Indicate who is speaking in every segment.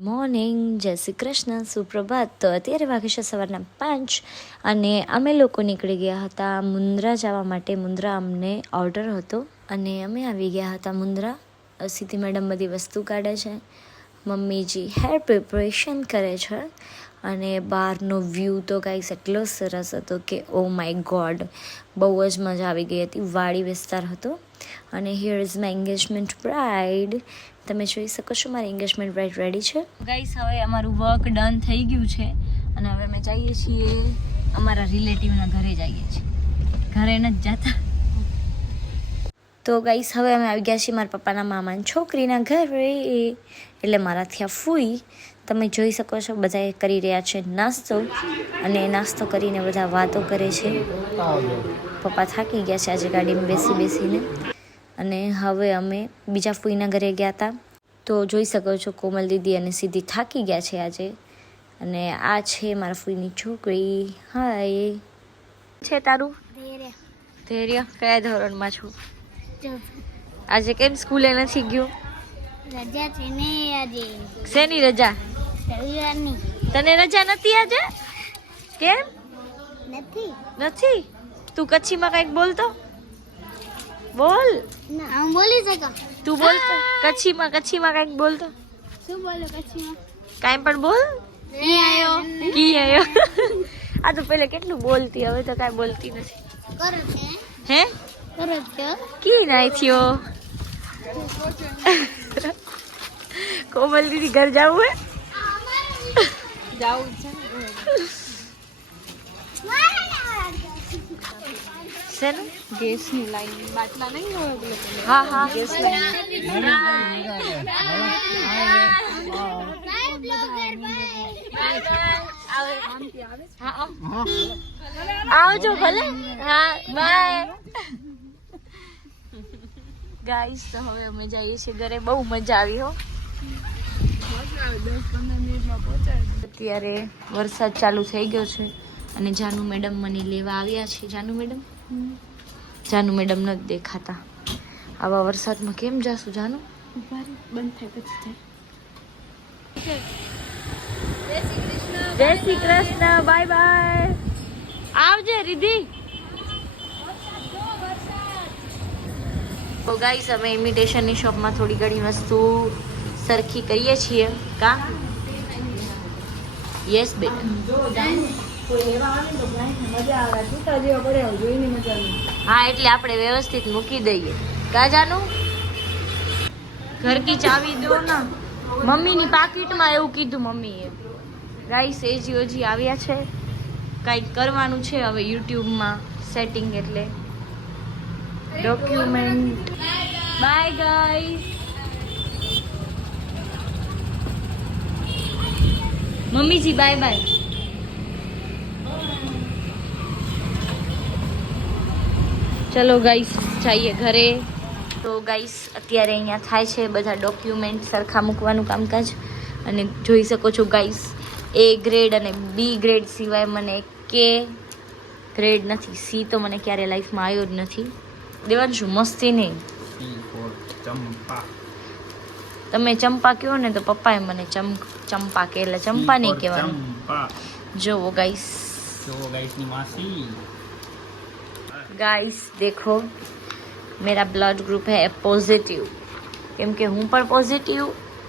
Speaker 1: Morning, જય શ્રી કૃષ્ણ, સુપ્રભાત. તો અત્યારે વાગે છે સવારના પાંચ અને અમે લોકો નીકળી ગયા હતા મુન્દ્રા જવા માટે. મુન્દ્રા અમને ઓર્ડર હતો અને અમે આવી ગયા હતા મુન્દ્રા. સીધી મેડમ બધી વસ્તુ કાઢે છે. મમ્મીજી હેર પ્રિપરેશન કરે છે અને બહારનો વ્યૂ તો કાંઈ એટલો સરસ હતો કે ઓ માય ગોડ બહુ જ મજા આવી ગઈ હતી. વાડી વિસ્તાર હતો અને here is my engagement bride તમે જોઈ શકો છો મારી એન્ગેજમેન્ટ બ્રાઇડ રેડી છે. ગાઈસ હવે અમારું વર્ક ડન થઈ ગયું છે અને હવે અમે જઈએ છીએ અમારા રિલેટિવના ઘરે જઈએ છીએ. ઘરે નથી જતા. તો ગાઈસ હવે અમે આવી ગયા છીએ મારા પપ્પાના મામાની છોકરીના ઘરે. એટલે મારાથી આ ફૂઈ. તમે જોઈ શકો છો બધા કરી રહ્યા છે નાસ્તો અને નાસ્તો કરીને બધા વાતો કરે છે. પપ્પા થાકી ગયા છે આજે ગાડીમાં બેસી બેસીને. અને હવે અમે બીજા ફૂઈના ઘરે ગયા હતા તો જોઈ શકો છો કોમલ દીદી અને સીધી થાકી ગયા છે આજે. અને આ છે મારા ફૂઈની છોકરી. હાય છે તારું? ધૈર્ય. કયા ધોરણમાં છું? આજે કેમ સ્કૂલે નથી ગયું?
Speaker 2: રજા છે ને આજે.
Speaker 1: શેની રજા?
Speaker 2: રવિવારની.
Speaker 1: તને રજા નથી આજે? કેમ?
Speaker 2: નથી.
Speaker 1: નથી? તું કચ્છીમાં કંઈક બોલતો? બોલ
Speaker 2: ના હું બોલી શકું
Speaker 1: તું બોલતો કચ્છીમાં કચ્છીમાં કંઈક બોલતો
Speaker 2: શું બોલો કચ્છમાં
Speaker 1: કાંઈ પણ બોલ
Speaker 2: નહીં આવ્યો
Speaker 1: કી આયો આ તો પેલે કેટલું બોલતી હવે તો કાંઈ બોલતી નથી
Speaker 2: કરો છે
Speaker 1: હે
Speaker 2: કરો છો
Speaker 1: કી નાઈ થયો કોમલ દીદી ઘર જવું હે શેનું
Speaker 2: ગેસની લાઈન બાટલા નહીં હોય
Speaker 1: હા હા. ગેસ લાઈન આવજો ભલે. હા બાય. ગાઈસ તો હવે અમે જઈએ છીએ ઘરે. બહુ મજા આવી હો. અત્યારે વરસાદ ચાલુ થઈ ગયો છે અને જાનુ મેડમ મને લેવા આવ્યા છે. જાનુ મેડમ? જાનુ મેડમ નથી દેખાતા. આવા વરસાદમાં કેમ જાશું જાનુ?
Speaker 2: બંધ થાય પછી
Speaker 1: જય શ્રી કૃષ્ણ બાય બાય. આવજે રીધી. તો ગાઈસ અમે ઇમિટેશનની શોપમાં થોડી ઘણી વસ્તુ સરખી કરીએ છીએ. કા? યસ બેટા હા, એટલે આપણે વ્યવસ્થિત મૂકી દઈએ. કાજાનું ઘર કી ચાવી દો ને. મમ્મીની પાકીટમાં એવું કીધું મમ્મીએ. રાઈસ એજી ઓજી આવ્યા છે. કાંઈક કરવાનું છે હવે યુટ્યુબમાં સેટિંગ એટલે. ડોક્યુમેન્ટ બાય ગાઈસ મમ્મીજી બાય બાય ચલો ગાઈસ જઈએ ઘરે. તો ગાઈસ અત્યારે અહીંયા થાય છે બધા ડોક્યુમેન્ટ સરખા મૂકવાનું કામકાજ. અને જોઈ શકો છો ગાઈસ એ ગ્રેડ અને બી ગ્રેડ સિવાય મને કે ગ્રેડ નથી. સી તો મને ક્યારે લાઈફમાં આવ્યો જ નથી. દેવાંશુ મસ્તી નહીં. તમે ચંપા કહો ને તો પપ્પાએ મને ચમ ચંપા કે એટલે ચંપા નહીં કહેવાનું.
Speaker 3: ચંપા.
Speaker 1: જોવો ગાઈસ
Speaker 3: જોવો ગાઈસની માસી.
Speaker 1: ગાઈસ દેખો મેરા બ્લડ ગ્રુપ હે પોઝિટિવ કેમ કે હું પણ પોઝિટિવ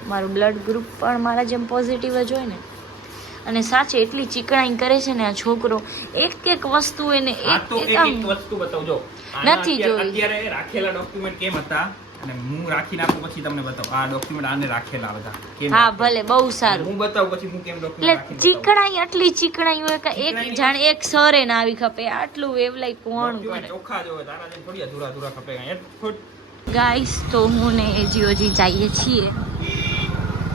Speaker 1: મારું બ્લડ ગ્રુપ પણ મારા જેમ પોઝિટિવ જ હોય ને. અને સાચે એટલી ચીકણાઈ કરે છે ને આ છોકરો. એક એક વસ્તુ એને એક એક
Speaker 3: વસ્તુ બતાવજો.
Speaker 1: નથી જોઈ.
Speaker 3: અત્યારે રાખેલા ડોક્યુમેન્ટ કેમ હતા? અને હું રાખી નાખું પછી તમને બતાવું. આ ડોક્યુમેન્ટ આને રાખેલા બધા. કેમ
Speaker 1: હા ભલે બહુ સારું.
Speaker 3: હું બતાવું પછી હું કેમ ડોક્યુમેન્ટ એટલે
Speaker 1: ચીકણાઈ આટલી ચીકણાઈ હોય કે એક જાણે એક સરે ના આવી ખપે. આટલું વેવલાઈ કોણ કરે?
Speaker 3: ચોખા જો તારા જે થોડી અધૂરા અધૂરા ખપે કાંઈ.
Speaker 1: ગાઈસ તો હું ને એજી ઓજી જઈએ છીએ.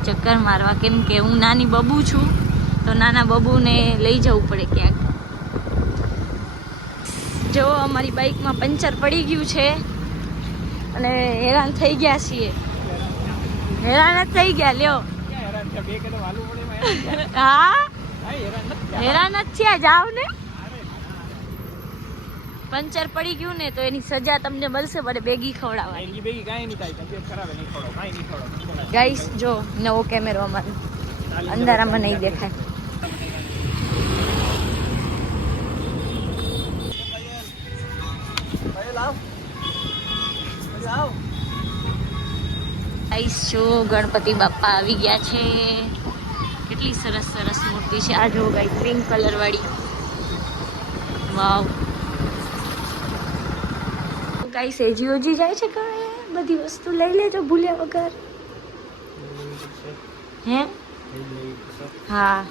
Speaker 1: ચક્કર મારવા કેમ કે હું નાની બબુ છું તો નાના બબુને લઈ જવું પડે ક્યાંક. જો અમારી બાઇકમાં પંચર પડી ગયું છે. અને હેરાન થઈ ગયા છીએ. હેરાન જ થઈ ગયા લ્યો. હા? હેરાન જ થયા જાવ ને. પંચર પડી ગયું ને તો એની સજા તમને મળશે મને બેગી ખવડાવવાની. ગાઈસ જો નવો કેમેરો અમારો. અંધારામાં નહીં દેખાય. આઈસ જો ગણપતિ બાપા આવી ગયા છે. કેટલી સરસ સરસ મૂર્તિ છે. આ જો ગાઈ પિંક કલર વાળી વાવ સેજી ઓજી જાય છે કાંઈ બધી વસ્તુ લઈ લેજો ભૂલ્યા વગર. હે? હા.